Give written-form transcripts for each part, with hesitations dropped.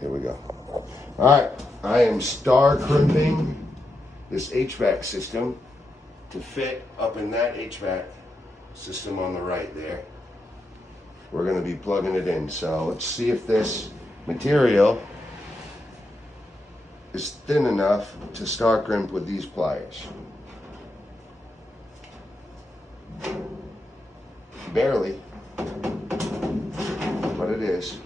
Here we go. All right, I am star crimping this HVAC system to fit up in that HVAC system on the right there. We're going to be plugging it in. So let's see if this material is thin enough to star crimp with these pliers. Barely, but it is.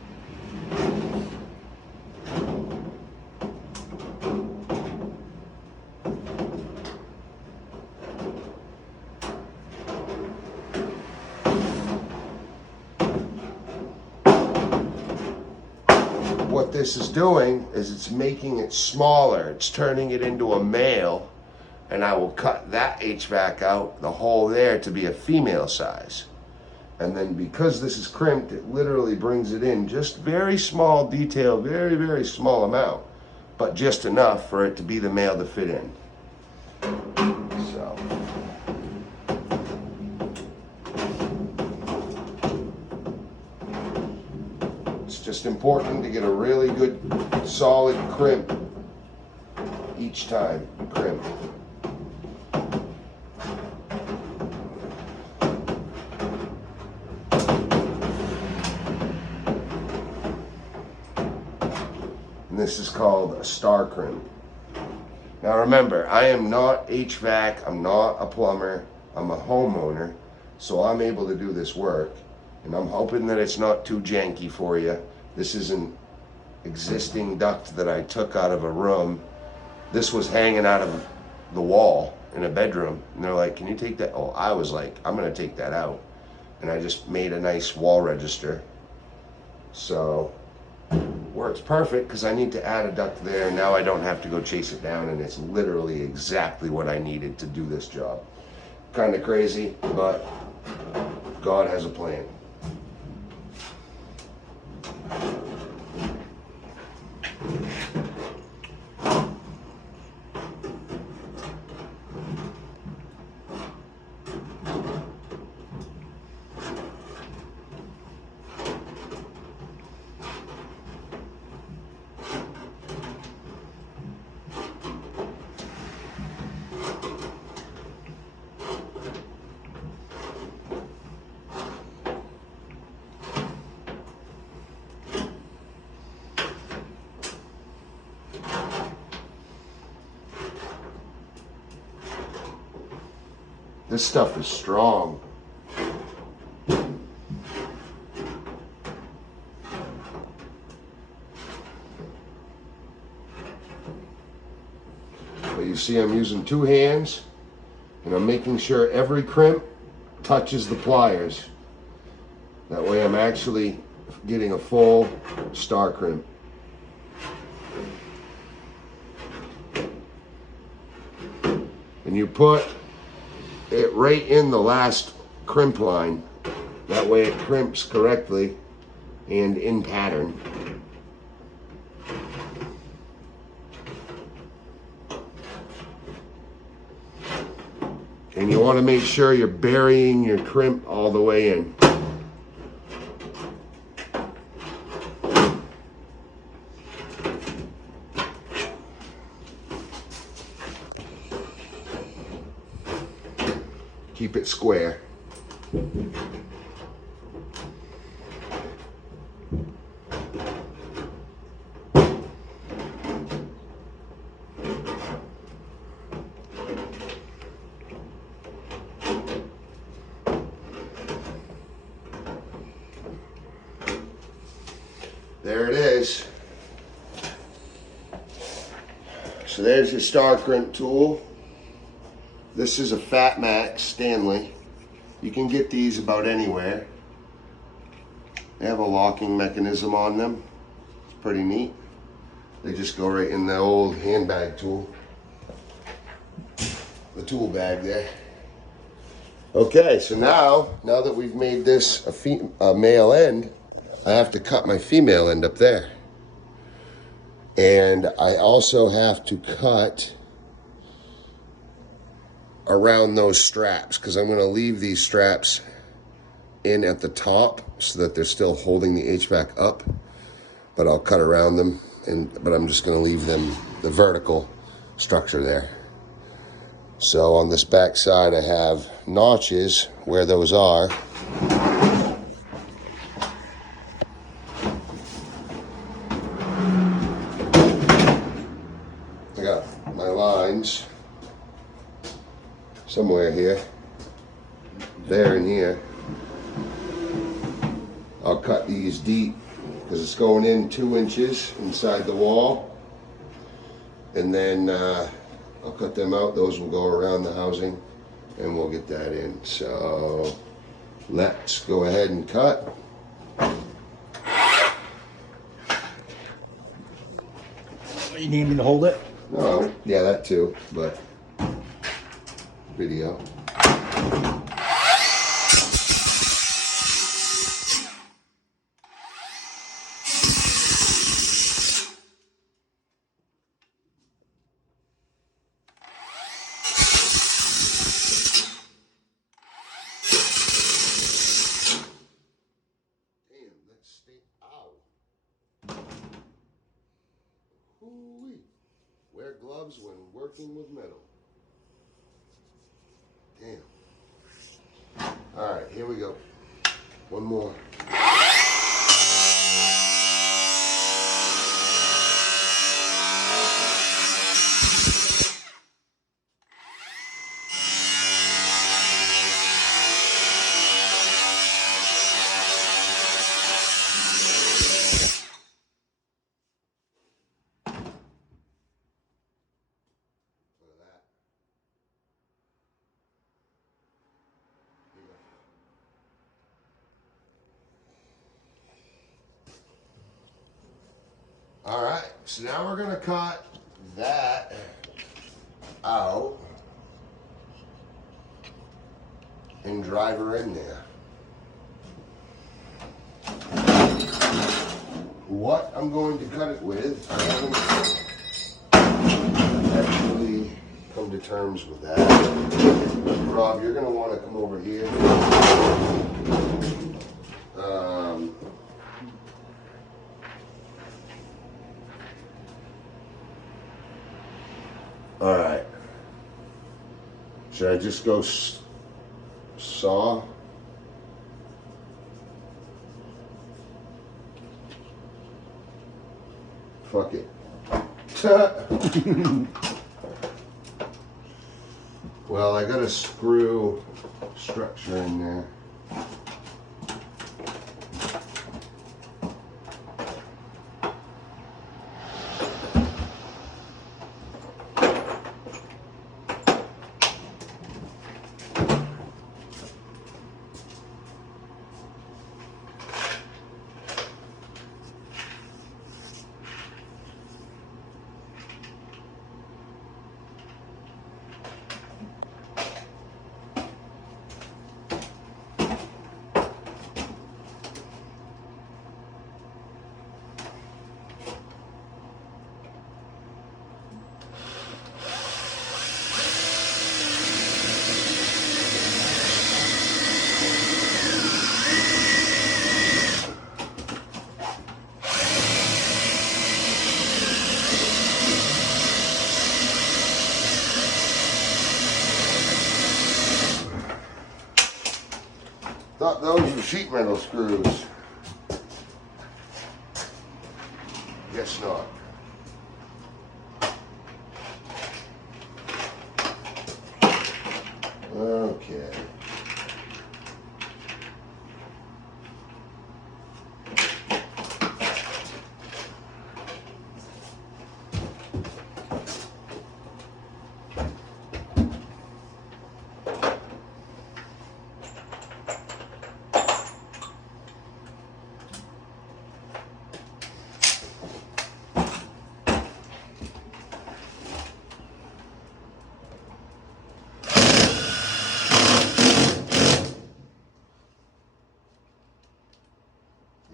What this is doing is it's making it smaller. It's turning it into a male, and I will cut that HVAC out, the hole there, to be a female size. And then because this is crimped, it literally brings it in just very small detail, very, very small amount, but just enough for it to be the male to fit in. So. It's just important to get a really good solid crimp each time you crimp. And this is called a star crimp. Now remember, I am not HVAC, I'm not a plumber, I'm a homeowner, so I'm able to do this work. And I'm hoping that it's not too janky for you. This is an existing duct that I took out of a room. This was hanging out of the wall in a bedroom. And they're like, can you take that? Oh, I was like, I'm gonna take that out. And I just made a nice wall register. So, works perfect because I need to add a duct there. Now I don't have to go chase it down, and it's literally exactly what I needed to do this job. Kind of crazy, but God has a plan. This stuff is strong. But you see I'm using two hands, and I'm making sure every crimp touches the pliers. That way I'm actually getting a full star crimp. And you put it right in the last crimp line. That way it crimps correctly and in pattern. And you want to make sure you're burying your crimp all the way in. Keep it square. There it is. So there's your star crimp tool. This is a Fat Max Stanley. You can get these about anywhere. They have a locking mechanism on them. It's pretty neat. They just go right in the old handbag tool. The tool bag there. Okay, so now that we've made this a male end, I have to cut my female end up there. And I also have to cut around those straps, because I'm going to leave these straps in at the top so that they're still holding the HVAC up. but I'll cut around them, but I'm just going to leave them the vertical structure there. So on this back side I have notches where those are. I got my lines somewhere here, there and here. I'll cut these deep because it's going in 2 inches inside the wall, and then I'll cut them out. Those will go around the housing and we'll get that in. So let's go ahead and cut. You need me to hold it? No, yeah, that too, but video. Wear gloves when working with metal. Damn. All right, here we go. One more. All right, so now we're gonna cut that out and drive her in there. What I'm going to cut it with, I haven't actually come to terms with that. Rob, you're gonna wanna come over here. All right. Should I just go saw? Fuck it. Well, I got a screw structure in there. Thought those were sheet metal screws. Guess not. Okay.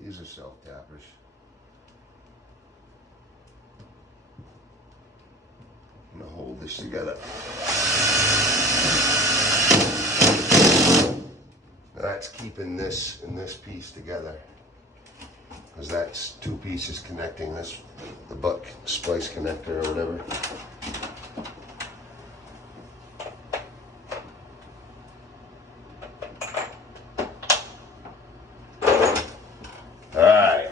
These are self-tappers. I'm gonna hold this together. That's keeping this and this piece together. because that's two pieces connecting this, the butt splice connector or whatever. All right.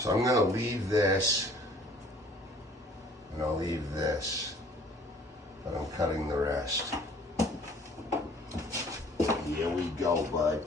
So I'm gonna leave this, and I'll leave this, but I'm cutting the rest. Here we go, bud.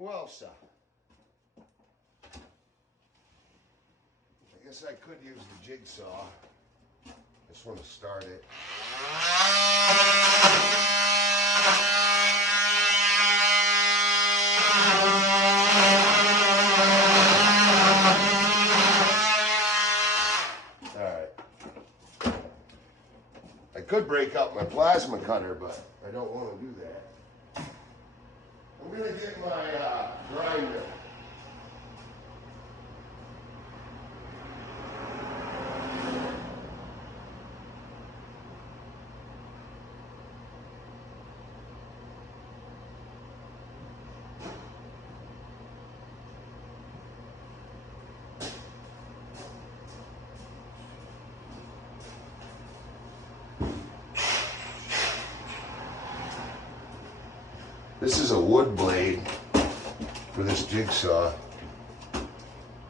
Well, sir, I guess I could use the jigsaw. Just want to start it. All right. I could break up my plasma cutter, but I don't want to do that. I'm gonna get my grinder. This is a wood blade for this jigsaw.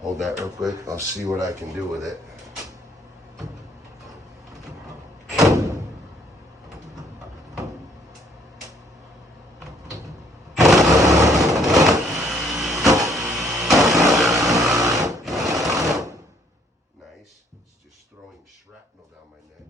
Hold that real quick. I'll see what I can do with it. Nice. It's just throwing shrapnel down my neck.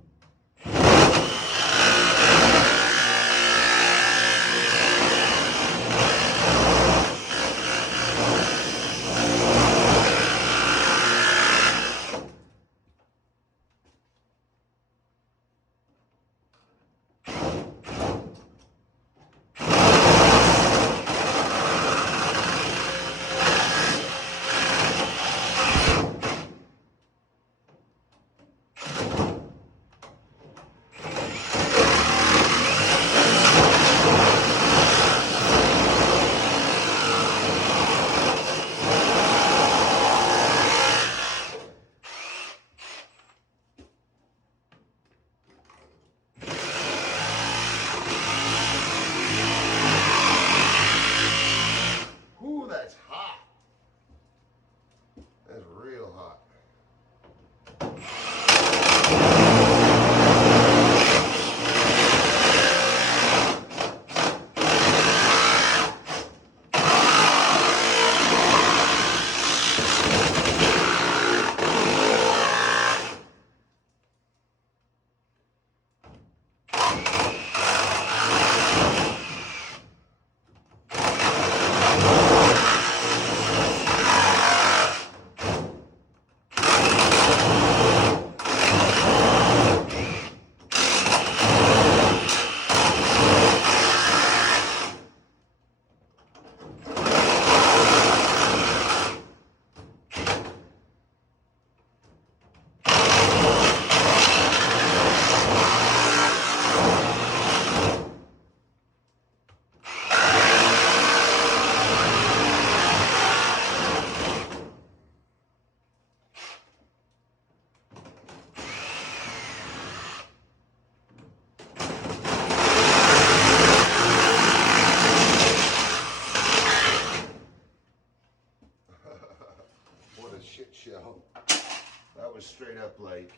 That was straight up like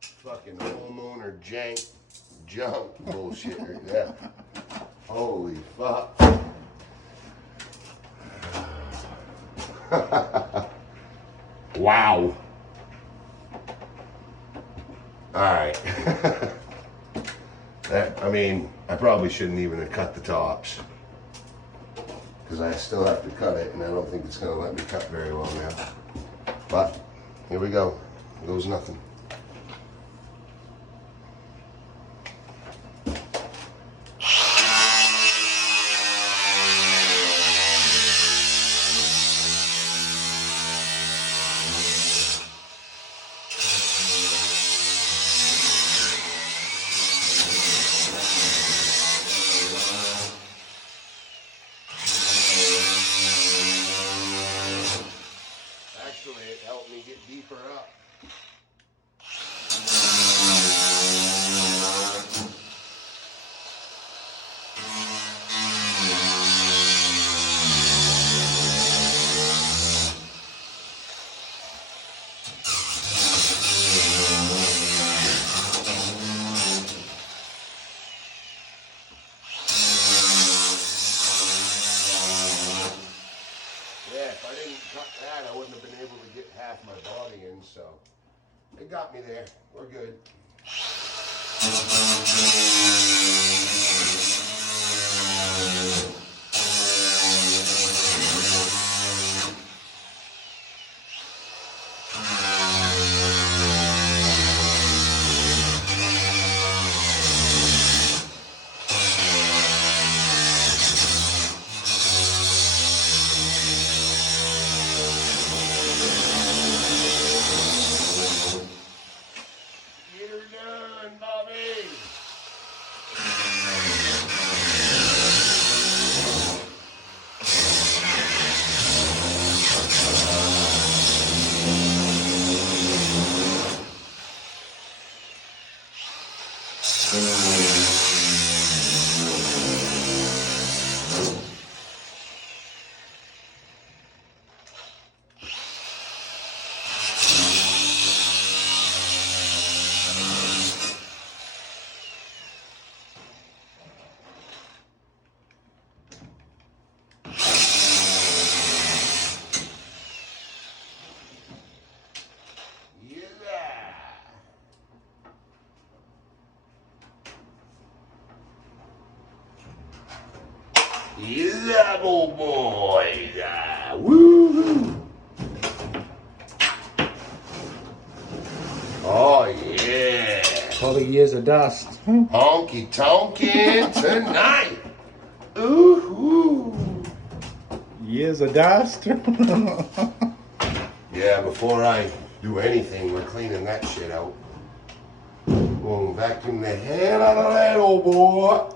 fucking homeowner junk bullshit right there. Holy fuck. Wow. Alright. I mean, I probably shouldn't even have cut the tops. Because I still have to cut it, and I don't think it's going to let me cut very well now. But, here we go. Here goes nothing. Actually, it helped me get deeper up. Yeah, if I didn't cut that, I wouldn't have been able to get half my body in, so it got me there. We're good. You're done, Bobby. Yeah, old boy. Woo! Oh yeah. All the years of dust. Honky tonkin' tonight. Ooh. Years of dust. Yeah, before I do anything, we're cleaning that shit out. We'll vacuum the hell out of that old boy.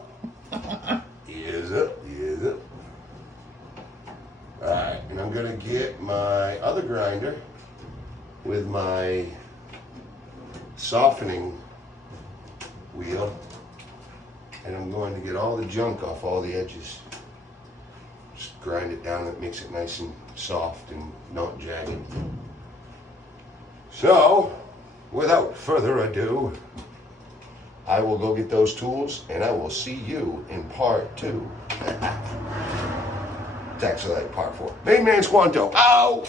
Ears up, ears up. Alright, and I'm gonna get my other grinder with my softening wheel, and I'm going to get all the junk off all the edges. Just grind it down, that makes it nice and soft and not jagged. So, without further ado, I will go get those tools, and I will see you in part 2. It's actually like part 4. Main man Squanto. Ow!